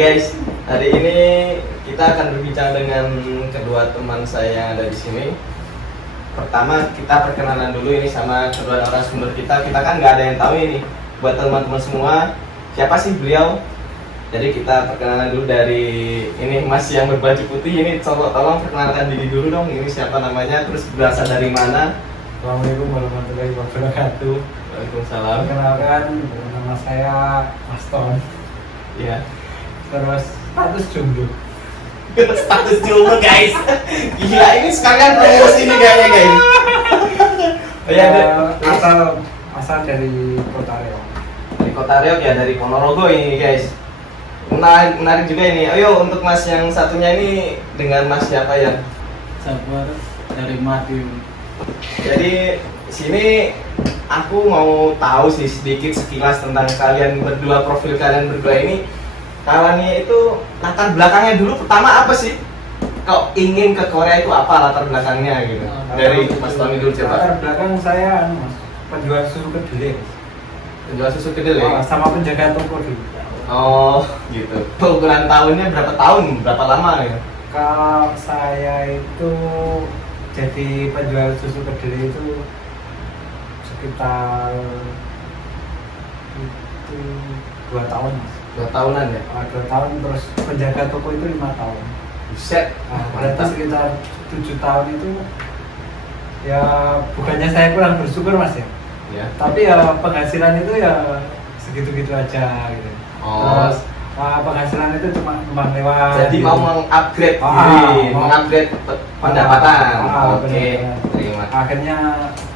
guys, hari ini kita akan berbincang dengan kedua teman saya yang ada di sini. Pertama kita perkenalan dulu ini sama kedua narasumber kita. Kita kan nggak ada yang tahu ini. Buat teman-teman semua, siapa sih beliau? Jadi kita perkenalan dulu dari ini Mas yang berbaju putih ini. Tolong perkenalkan diri dulu dong. Ini siapa namanya? Terus berasal dari mana? Assalamualaikum warahmatullahi wabarakatuh. Waalaikumsalam. Perkenalkan, nama saya Aston. Iya. Terus status jomblo. Status jomblo guys. Gila ini sekalian promosi nih kayaknya guys. Asal dari Kota Riau. Dari Kota Riau ya, dari Ponorogo ini guys. Menarik juga ini. Ayo untuk Mas yang satunya ini dengan Mas siapa ya? Sabar dari Madiun. Jadi sini aku mau tahu sih sedikit sekilas tentang kalian berdua, profil kalian berdua ini. Kalian itu latar belakangnya dulu pertama apa sih? Kok ingin ke Korea itu apa latar belakangnya gitu? Dari Mas Tony dulu coba. Latar belakang saya Mas, penjual susu kedelai. Penjual susu kedelai. Sama penjaga toko dulu. Oh, gitu. Ukuran tahunnya berapa tahun? Berapa lama ya? Kalau saya itu jadi penjual susu kedelai itu sekitar itu 2 tahun Mas. 2 tahunan ya? 2 tahun, terus penjaga toko itu 5 tahun. Buset. Berarti sekitar 7 tahun itu ya bukannya saya kurang bersyukur Mas ya. Ya. Tapi ya penghasilan itu ya segitu-gitu aja gitu. Oh. Terus penghasilan itu cuma numpang lewat. Jadi gitu. mau mengupgrade diri, mengupgrade pendapatan. Oke. Terima. Akhirnya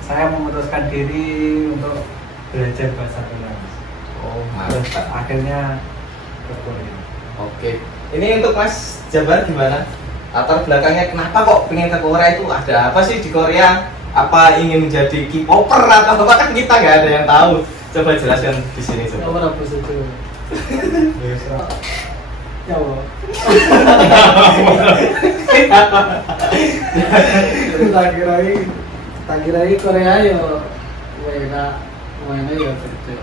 saya memutuskan diri untuk belajar bahasa Korea. Oh, Terus mantap. akhirnya ke Korea. Oke. Ini untuk Mas Jabar gimana? Latar belakangnya kenapa kok pengen ke Korea itu? Ada apa sih di Korea? Apa ingin menjadi K-popper atau apa, kan kita nggak ada yang tahu. Coba jelaskan di sini coba. Nomor apa itu? Ya Allah. Tak kira Korea yo mainnya ya kerja.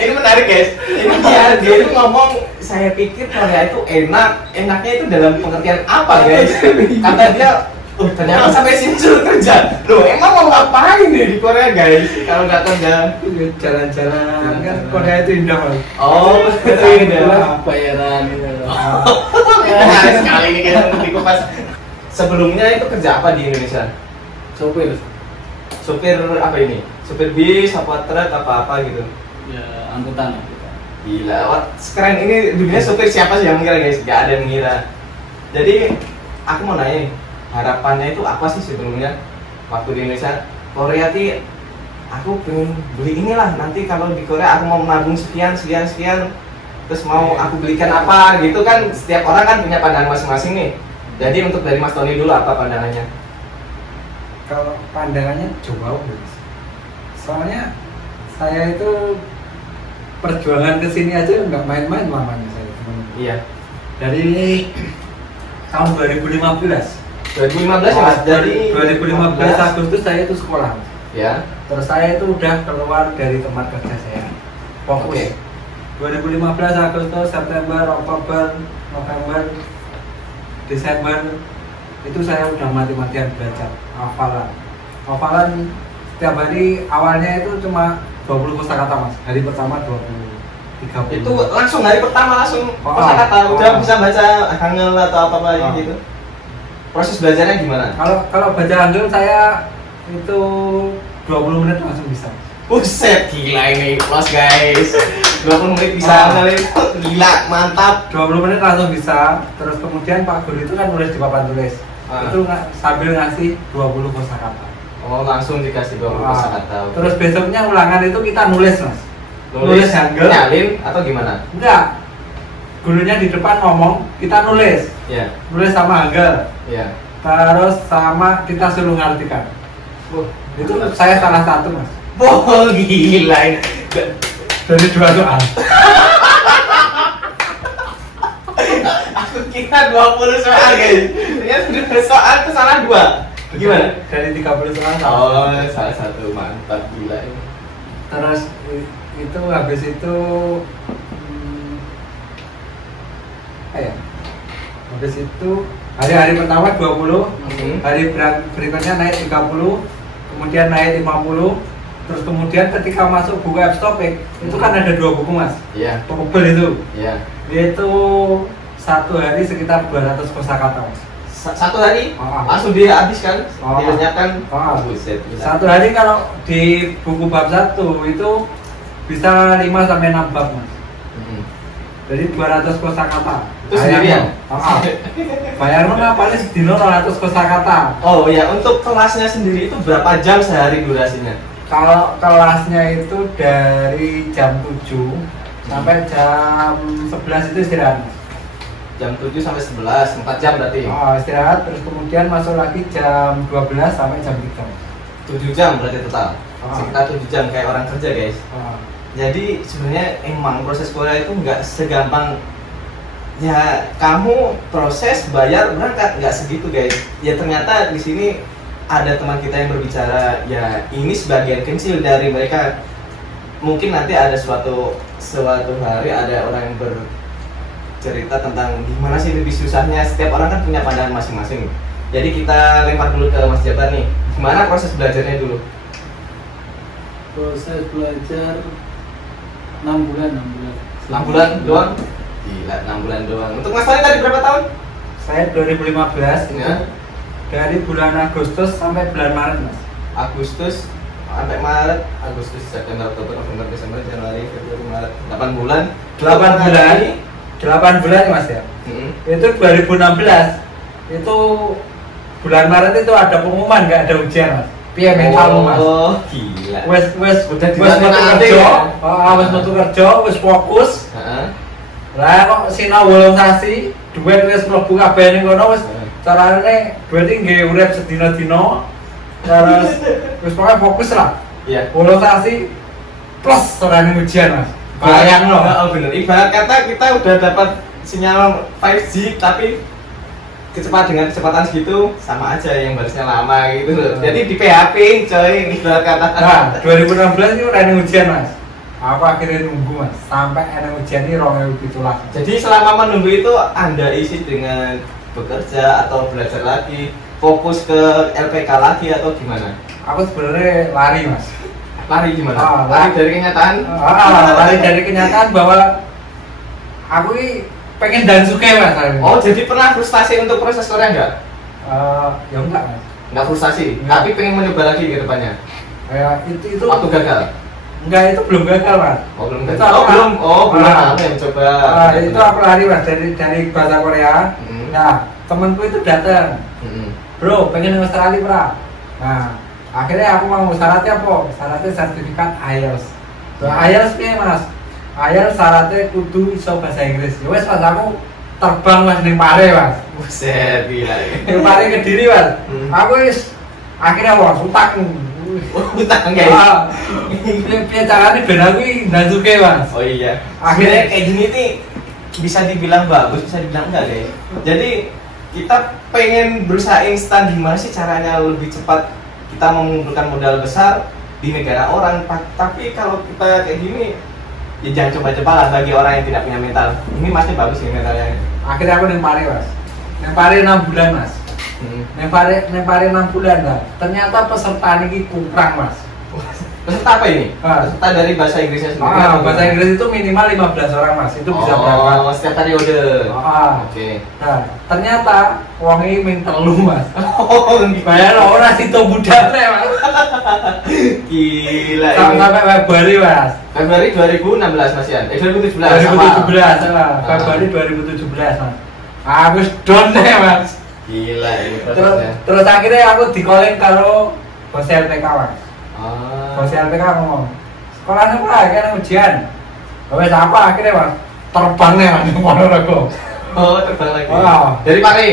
Ini menarik guys. Ini dia itu ngomong, saya pikir Korea itu enaknya itu dalam pengertian apa guys? Kata dia, ternyata sampai sini suruh kerja. Loh, emang mau ngapain nih di Korea guys? Kalau nggak kerja, Jalan-jalan kan Korea itu indah Mas. oh itu indah. Bayaran gitu. Menarik sekali ini kita dikupas. Sebelumnya itu kerja apa di Indonesia? Sopir. Supir apa ini? Supir bis, apa truk, apa gitu? Ya angkutan. Gila, wah, keren ini dunia supir siapa sih yang mengira guys? Gak ada yang mengira. Jadi aku mau nanya, harapannya itu apa sih sebelumnya waktu di Indonesia? Korea sih, aku pengen beli inilah. Nanti kalau di Korea aku mau menabung sekian, terus mau aku belikan apa gitu kan? Setiap orang kan punya pandangan masing-masing nih. Jadi untuk dari Mas Tony dulu apa pandangannya? Kalau pandangannya jauh Mas. Soalnya saya itu perjuangan kesini aja nggak main-main lamanya saya. Iya. Dari tahun 2015. 2015 ya Mas? Dari 2015 Agustus saya itu sekolah. Ya. Terus saya itu udah keluar dari tempat kerja saya. Fokus. Oke. 2015 Agustus, September, Oktober, November, Desember itu saya udah mati-matian belajar hafalan setiap hari. Awalnya itu cuma 20 kosakata Mas, hari pertama 20, 30. Itu langsung hari pertama langsung kosakata udah bisa baca Hangul atau apa gitu. Proses belajarnya gimana? Kalau baca Hangul saya itu 20 menit langsung bisa. Buset, gila ini plus guys. 20 menit bisa kali. Gila, mantap. 20 menit langsung bisa. Terus kemudian Pak Guru itu kan nulis di papan tulis. Itu sambil ngasih 20 kosakata. Oh, langsung dikasih 20 kosakata. Terus besoknya ulangan itu kita nulis Mas. Nulis Hangul. nyalin atau gimana? Enggak. Gurunya di depan ngomong, kita nulis. Iya. Nulis sama Hangul. Iya. Terus sama kita suruh ngartikan. Itu saya salah satu Mas. Oh, gila ini. Dari 2 soal. Aku kira 20 soal guys. Ternyata 2 soal itu salah 2. Gimana? Dari 30 soal. Oh, salah satu, mantap, gila ini. Terus itu habis itu ya habis itu hari-hari pertama 20, hari berikutnya naik 30, kemudian naik 50, terus kemudian ketika masuk buku F-Stopic itu kan ada 2 buku mas. Iya. Tebel itu. Iya. Itu satu hari sekitar 200 kosakata mas. Satu hari langsung dihabiskan, dilenyapkan. Buset. Satu hari kalau di buku bab 1 itu bisa 5 sampai 6 bab mas. Jadi 200 kosakata. Itu sendirian? Bayarnya ngapalin sedino 200 kosakata. Oh ya, untuk kelasnya sendiri itu berapa jam sehari durasinya? Kalau kelasnya itu dari jam 7 sampai jam 11 itu istirahat. Jam 7 sampai 11, 4 jam berarti? Istirahat, terus kemudian masuk lagi jam 12 sampai jam 3. 7 jam berarti total? Sekitar 7 jam kayak orang kerja guys. Jadi sebenarnya emang proses kuliah itu nggak segampang ya kamu proses bayar berangkat, nggak segitu guys. Ya ternyata di sini ada teman kita yang berbicara, ya ini sebagian kecil dari mereka. Mungkin nanti ada suatu hari ada orang yang bercerita tentang gimana sih lebih susahnya. Setiap orang kan punya pandangan masing-masing. Jadi kita lempar dulu ke Mas Jabar nih, gimana proses belajarnya dulu? Proses belajar 6 bulan. 6 bulan doang? Gila, 6 bulan doang. Untuk Mas Fani tadi berapa tahun? Saya 2015 Ya. Dari bulan Agustus sampai bulan Maret mas. Agustus sampai Maret, Agustus, September, Oktober, November, Desember, Januari, Februari, Maret, 8 bulan. 8 bulan. 8 bulan mas ya. Itu 2016. Itu bulan Maret itu ada pengumuman nggak ada ujian mas. Piye mentalmu mas? Oh, gila. Wes udah metu kerja, wes metu kerja, wes fokus. Lah kok sinau 8 sasi, duit wis mlebu kabeh ning kono wis carane duit nggih urip sedina-dina. Terus wis pokoke fokus lah. Iya. 8 sasi plus sorane ujian mas. Bayang loh. Oh bener. Ibarat kata kita udah dapat sinyal 5G tapi dengan kecepatan segitu sama aja yang balasnya lama gitu loh. Jadi di PHP coy ibarat kata. Nah, 2016 itu udah ujian mas. Aku akhirnya nunggu mas sampai ada ujian ini 2017. Jadi selama menunggu itu Anda isi dengan bekerja atau belajar lagi, fokus ke LPK lagi atau gimana? Aku sebenarnya lari mas. Lari gimana? Lari dari kenyataan? Lari dari kenyataan bahwa aku ini pengen dan suka mas. Oh jadi pernah frustasi untuk proses Korea enggak? Ya enggak mas. Enggak frustasi, Enggak. tapi pengen mencoba lagi ke depannya. Itu Waktu gagal? Enggak, itu belum gagal mas. Oh belum Itu gagal. Belum yang coba. Itu aku lari mas dari bahasa Korea. Nah temanku itu datang. Bro pengen ke Australia pra. Nah akhirnya aku mau syaratnya apa? Syaratnya sertifikat IELTS. IELTS piye mas? IELTS syaratnya kudu iso bahasa Inggris. Ya wes mas aku terbang mas ning Pare mas. Buset gila. Ning Pare Kediri mas. Aku wis akhirnya wah utak. Utang guys. Piye carane ben aku ndanduke mas. Oh iya. Akhirnya Kayak gini nih bisa dibilang bagus, bisa dibilang enggak guys. Jadi kita pengen berusaha instan, gimana sih caranya lebih cepat kita mengumpulkan modal besar di negara orang. Tapi kalau kita kayak gini ya jangan coba-coba lah bagi orang yang tidak punya mental. Ini masih bagus nih mentalnya. Akhirnya aku ning Pare mas. Ning Pare 6 bulan mas. Ning Pare 6 bulan lah. Ternyata peserta ini kurang mas. Peserta apa ini? Peserta dari bahasa Inggrisnya sendiri. Bahasa Inggris itu minimal 15 orang mas. Itu bisa berangkat. Oh, setiap periode. Oke. Nah, ternyata wong ini ming telu mas. Oh, bayar ora situ budaknya mas. Gila ini. Sampai Februari mas. Februari 2016 Mas Yan. 2017. 2017 sama. Februari 2017 mas. Aku down deh mas. Gila ini prosesnya. Terus akhirnya aku di-calling karo bos LPK mas. Bos LPK ngomong, sekolahnya apa? Kayaknya ujian. Wes apa akhirnya mas? Terbangnya mas ngono aku. Oh, terbang lagi. Dari Pare.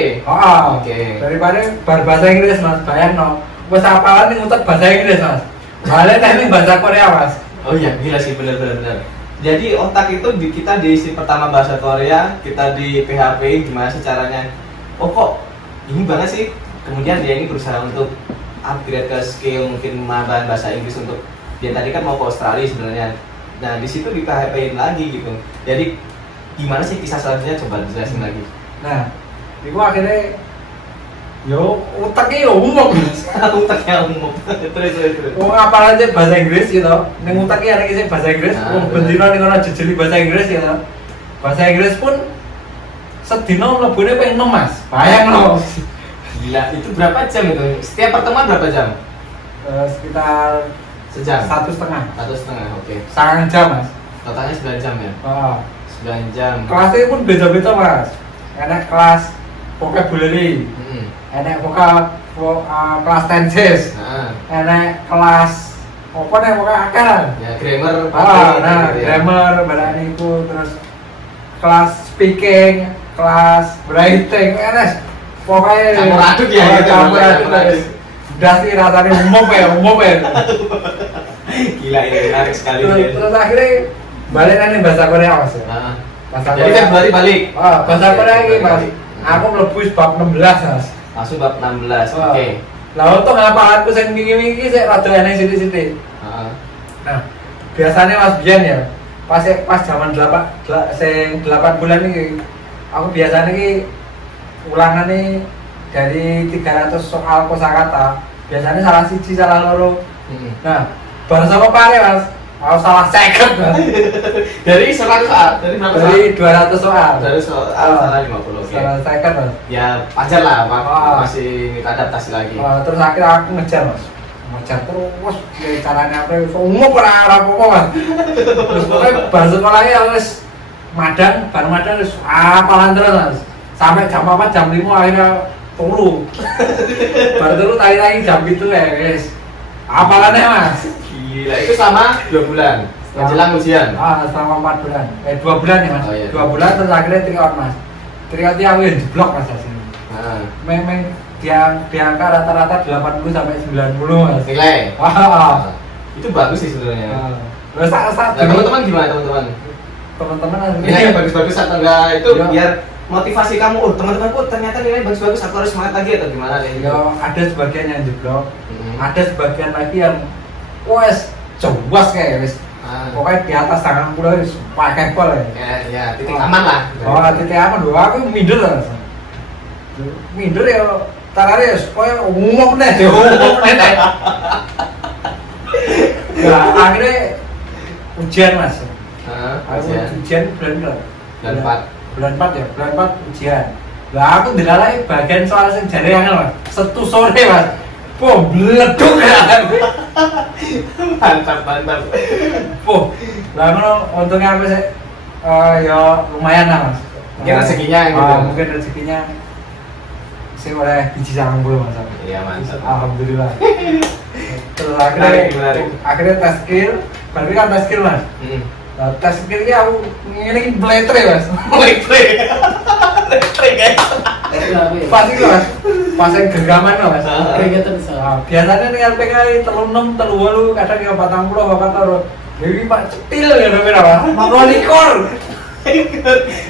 Oke. Dari Pare bahasa Inggris mas, bayangno. Wes apalan ning ngutek bahasa Inggris mas. Balik teknik bahasa Korea mas. Oh iya, gila sih benar. Jadi otak itu kita diisi pertama bahasa Korea, kita di PHP gimana sih caranya? Oh kok ini banget sih. Kemudian dia ini berusaha untuk upgrade ke skill mungkin bahan bahasa Inggris untuk dia tadi kan mau ke Australia sebenarnya. Nah di situ di PHP-in lagi gitu. Jadi gimana sih kisah selanjutnya, coba dijelasin lagi. Nah, itu akhirnya yo utaknya yo umum. Utaknya umum. Terus. Wong apal aja bahasa Inggris gitu. Ning utaknya ada kisah bahasa Inggris, wong bendina ning ora jejeli bahasa Inggris gitu. Bahasa Inggris pun sedina mlebune ping 6, Mas. Bayang lo. Gila, itu berapa jam itu? Setiap pertemuan berapa jam? Sekitar Sejam? 1,5. 1,5, oke. Sangat jam, Mas. Totalnya 9 jam ya? Oh. 9 jam. Kelasnya pun beda-beda, Mas. Enak kelas vocabulary, enak kelas tenses, enak kelas apa nih pokoknya akal. Ya, grammar, Nah, grammar, balani itu, terus kelas speaking, kelas writing, enak. Pokoknya campur aduk ya, campur aduk. Udah sih rasanya umum ya. Gila, ini menarik sekali. Terus akhirnya balik nih bahasa Korea, Mas. Bahasa Jadi Februari balik. Bahasa Korea ini, Mas. Aku mlebu bab 16, Mas. Masuk bab 16. Oke. Lah untuk ngapalanku sing wingi-wingi sik rada enek sithik-sithik. Nah, biasanya Mas Bian ya, pas zaman 8 bulan ini aku biasanya iki ulangane dari 300 soal kosakata, biasanya salah siji salah loro. Nah, baru sama pare Mas, aku salah 50 Mas. Dari 100 soal, dari berapa soal? Dari 200 soal. Dari soal salah 50. Oke. Salah 50 Mas. Ya, wajar lah, masih minta adaptasi lagi. Terus akhirnya aku ngejar Mas. Ngejar terus, ya caranya apa, umum apa Mas. Terus pokoknya baru sekolahnya wis madang, baru madang wis apalan terus Mas. Sampai jam 4, jam 5 akhirnya turu. Baru turu tadi jam itu ya guys. Apalannya Mas. Gila, itu sama 2 bulan. Menjelang ujian. Selama 4 bulan. 2 bulan ya Mas. Oh, iya. 2 bulan terus akhirnya tryout Mas. Tryout yang jeblok Mas aslinya. Memang diangka rata-rata 80 sampai 90 Mas. Nilai. Itu bagus sih sebenarnya. Teman-teman gimana teman-teman? Teman-teman Nilai bagus-bagus atau enggak itu biar motivasi kamu, teman-temanku ternyata nilai bagus-bagus, aku harus semangat lagi atau gimana deh? Ya, ada sebagian yang jeblok, ada sebagian lagi yang wes jelas kayak wes. Pokoknya di atas tangan pulau itu pakai pol ya. Titik aman lah. Titik aman doang, aku minder lah. Minder ya, tarare supaya umum deh, Ya, akhirnya ujian Mas. Ujian bulan 4. Bulan 4 ya, bulan 4 ujian. Lah aku ndelalai bagian soal sing jare angel Mas. Setu sore Mas. Bleduk kan. Mantap. Lah ngono untungnya aku sih ya lumayan lah Mas. Mungkin rezekinya gitu. Mungkin rezekinya sih oleh biji 90 Mas. Iya, mantap. Alhamdulillah. Terus akhirnya tes skill, berarti kan tes skill Mas. Nah, tes skillnya aku ini bletre Mas. Bletre guys. Pasti Mas. Pas yang genggaman Mas. Biasanya nih LPK 36, 38, kadang ya 40, 40. Jadi Pak cetil ya namanya Mas. Mau likor.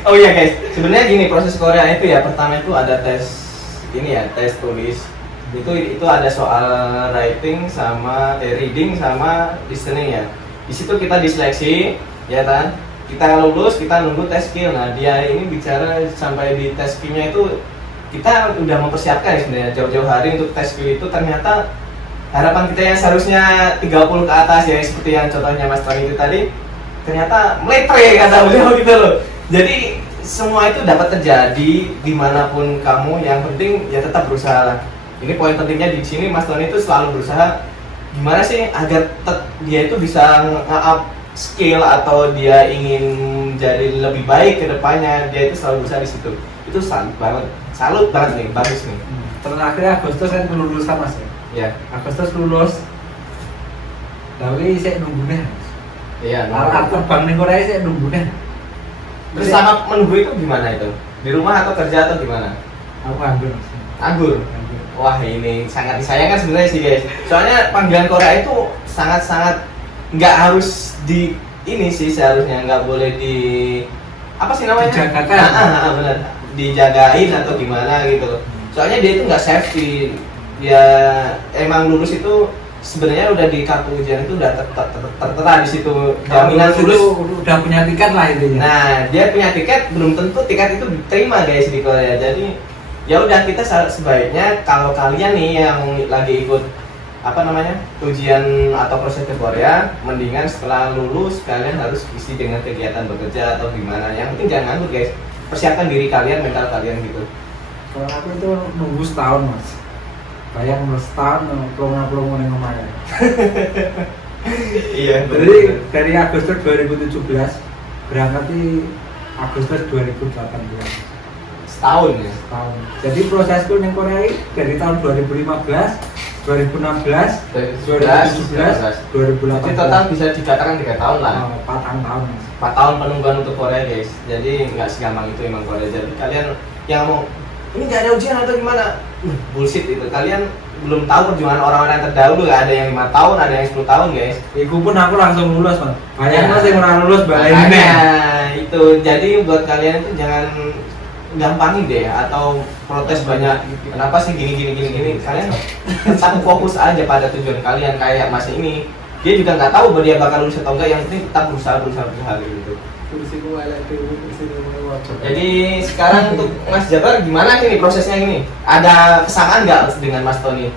Oh iya guys, sebenarnya gini proses Korea itu ya, pertama itu ada tes ini ya, tes tulis. Itu ada soal writing sama reading sama listening ya. Di situ kita diseleksi, ya kan? Kita lulus, kita nunggu tes skill. Nah, dia ini bicara sampai di tes skillnya itu kita udah mempersiapkan ya sebenarnya jauh-jauh hari untuk tes skill itu. Ternyata harapan kita yang seharusnya 30 ke atas ya, seperti yang contohnya Mas Tony itu tadi, ternyata meletre kata beliau gitu loh. Jadi semua itu dapat terjadi dimanapun kamu, yang penting ya tetap berusaha lah. Ini poin pentingnya di sini, Mas Tony itu selalu berusaha gimana sih agar dia itu bisa nge-up skill atau dia ingin jadi lebih baik ke depannya. Dia itu selalu berusaha di situ. Itu salut banget nih, bagus nih. Terus akhirnya Agustus kan lulus kan Mas ya? Agustus lulus. Tapi saya nunggunya. Iya, Alat terbang nih Korea saya nunggunya. Terus sama menunggu itu gimana itu? Di rumah atau kerja atau gimana? Aku nganggur. Anggur. Wah, ini sangat disayangkan sebenarnya sih guys. Soalnya panggilan Korea itu sangat-sangat nggak harus di ini sih, seharusnya nggak boleh di apa sih namanya? Dijagakan. Benar. Dijagain atau gimana gitu loh. Soalnya dia itu nggak safety. Dia emang lulus itu sebenarnya udah di kartu ujian itu udah tertera di situ jaminan Kalau lulus. itu udah punya tiket lah intinya. Nah, dia punya tiket, belum tentu tiket itu diterima guys di Korea. Jadi ya udah, kita sebaiknya kalau kalian nih yang lagi ikut apa namanya ujian atau proses ke Korea, mendingan setelah lulus kalian harus isi dengan kegiatan bekerja atau gimana. Yang penting jangan nganggur guys, persiapkan diri kalian, mental kalian gitu. Kalau aku itu nunggu setahun mas. Bayang mas setahun promo yang kemarin. Iya. Jadi dari Agustus 2017 berangkat di Agustus 2018. Setahun ya. Tahun. Jadi prosesku di Korea ini dari tahun 2015, 2016, 2017, 2018. Jadi total bisa dikatakan 3 tahun lah. 4 tahun. 4 tahun penungguan untuk Korea guys. Jadi nggak segampang itu emang Korea. Jadi kalian yang mau ini nggak ada ujian atau gimana? Bullshit itu. Kalian belum tahu perjuangan orang-orang yang terdahulu. Ada yang 5 tahun, ada yang 10 tahun guys. Iku pun aku langsung lulus mas. Banyak Ya. mas yang orang lulus balik ini. Makanya itu. Jadi buat kalian itu jangan gampangin deh atau protes banyak. Kenapa sih gini? Kalian tetap fokus aja pada tujuan kalian. Kayak Mas ini, dia juga nggak tahu bahwa dia bakal lulus atau enggak. Yang penting tetap berusaha gitu. Jadi sekarang untuk Mas Jabar gimana ini prosesnya ini? Ada kesamaan nggak dengan Mas Tony?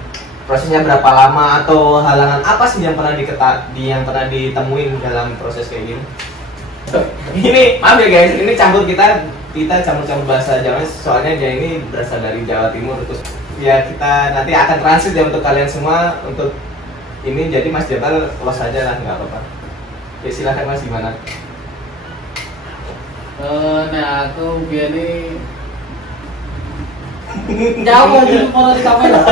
Prosesnya berapa lama atau halangan apa sih yang pernah yang pernah ditemuin dalam proses kayak gini? Ini maaf ya guys, ini kita campur bahasa Jawa, soalnya dia ini berasal dari Jawa Timur, terus ya kita nanti akan transit ya untuk kalian semua untuk ini. Jadi Mas Jabar los aja lah, nggak apa-apa. Ya silakan Mas, gimana? Nah aku biar ini jauh aja mau di kamera.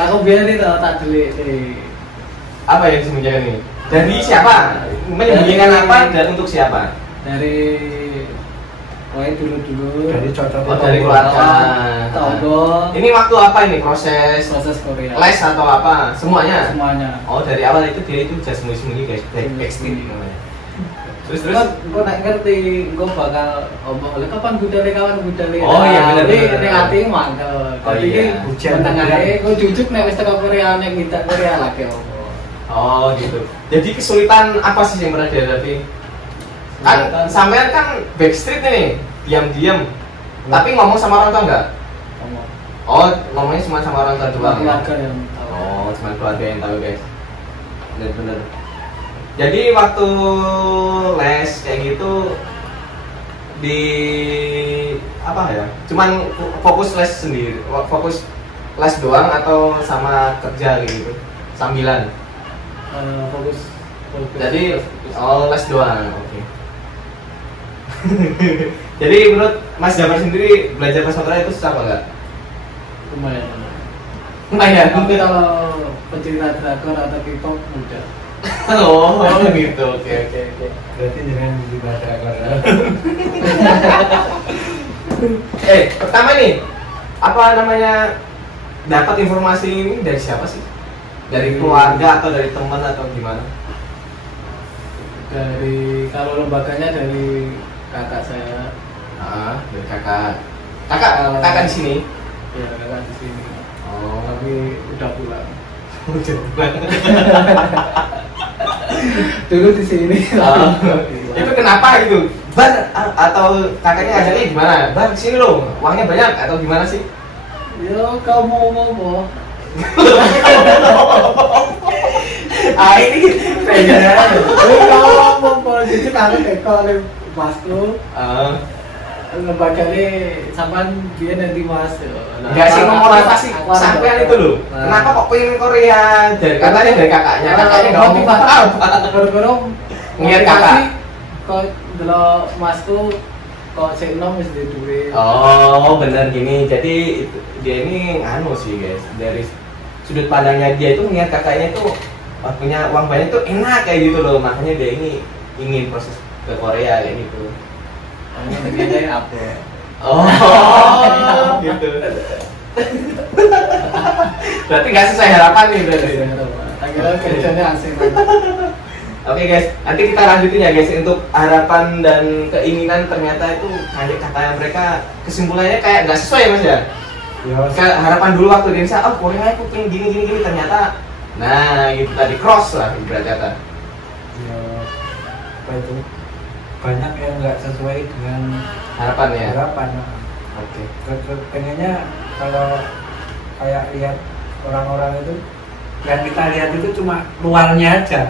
Aku biar ini tak delik nih. Apa yang disembunyikan ini? Dari siapa? Menyembunyikan apa dan untuk siapa? Dari dulu Dari cocok. Oh, dari keluarga. Tonggo. Ini waktu apa ini proses Korea. les atau apa? Semuanya? Semuanya. Oh, dari awal itu dia itu udah sembunyi-sembunyi guys, backstreet namanya. Terus Gue nak ngerti, gue bakal omong, kapan budale. Oh, iya, bener. Ini hati mangkel. Oh, iya. Ujian tengahnya, gue jujuk nih wis teko Korea nih kita Korea lagi omong. oh gitu. Jadi kesulitan apa sih yang pernah dihadapi? Kan sampean kan backstreet nih, diam-diam. Tapi ngomong sama orang tua enggak? Omong. Oh, ngomongnya cuma sama orang tua doang. Keluarga yang tahu. Oh, cuma keluarga yang tahu guys. Bener-bener. Jadi waktu les kayak gitu di apa ya? Cuman fokus les sendiri, fokus les doang atau sama kerja gitu, sambilan. Fokus. Jadi les doang, oke. Jadi menurut Mas Jabar sendiri belajar bahasa Korea itu susah apa enggak? Lumayan. Lumayan. Tapi kalau pecinta drakor atau K-pop mudah. Oh gitu, oke. Berarti jangan di bahasa Korea. Pertama nih, apa namanya, dapat informasi ini dari siapa sih? Dari keluarga atau dari teman atau gimana? Dari kalau lembaganya dari kakak saya. Dari kakak. Kakak di sini. Ya kakak di sini. Oh, Tapi udah pulang. Dulu di sini. Itu kenapa gitu? Bar atau kakaknya ngajarnya gimana? Bar sini loh, uangnya banyak atau gimana sih? Yo kamu ngomong. Ini kayaknya. Kamu ngomong jadi aku teko oleh masku. Lembaganya sampai dia nanti mas. Enggak sih, memotivasi sampean itu loh. Kenapa kok pengen Korea? Dari katanya dari kakaknya nggak ngomong apa. Baru-baru Ngeliat kakak. Kok dulu masku kok senom wis di duwe. Oh bener gini, jadi dia ini nganu sih guys, dari sudut pandangnya dia itu ngeliat kakaknya itu punya uang banyak tuh enak kayak gitu loh, makanya dia ini ingin proses ke Korea kayak gitu. Ini apa? Oh gitu. Berarti nggak sesuai harapan nih berarti. Akhirnya kerjanya asing. Oke guys, nanti kita lanjutin ya guys, untuk harapan dan keinginan ternyata itu hanya kata mereka kesimpulannya kayak nggak sesuai ya mas ya. Ya, Harapan dulu waktu di Indonesia, oh Korea itu pengen gini ternyata, nah gitu tadi cross lah berarti kata. ya apa itu banyak yang nggak sesuai dengan Harapan ya. harapan. Oke. Pengennya kalau kayak lihat orang-orang itu, yang kita lihat itu cuma luarnya aja.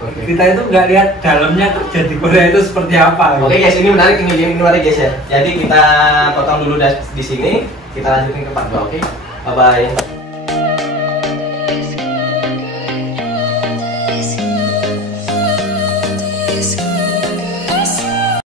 Oke. Kita itu nggak lihat dalamnya kerja di Korea itu seperti apa. Oke guys, ini menarik, ini menarik guys ya. Jadi kita potong dulu di sini, kita lanjutin ke part 2, oke? Bye bye.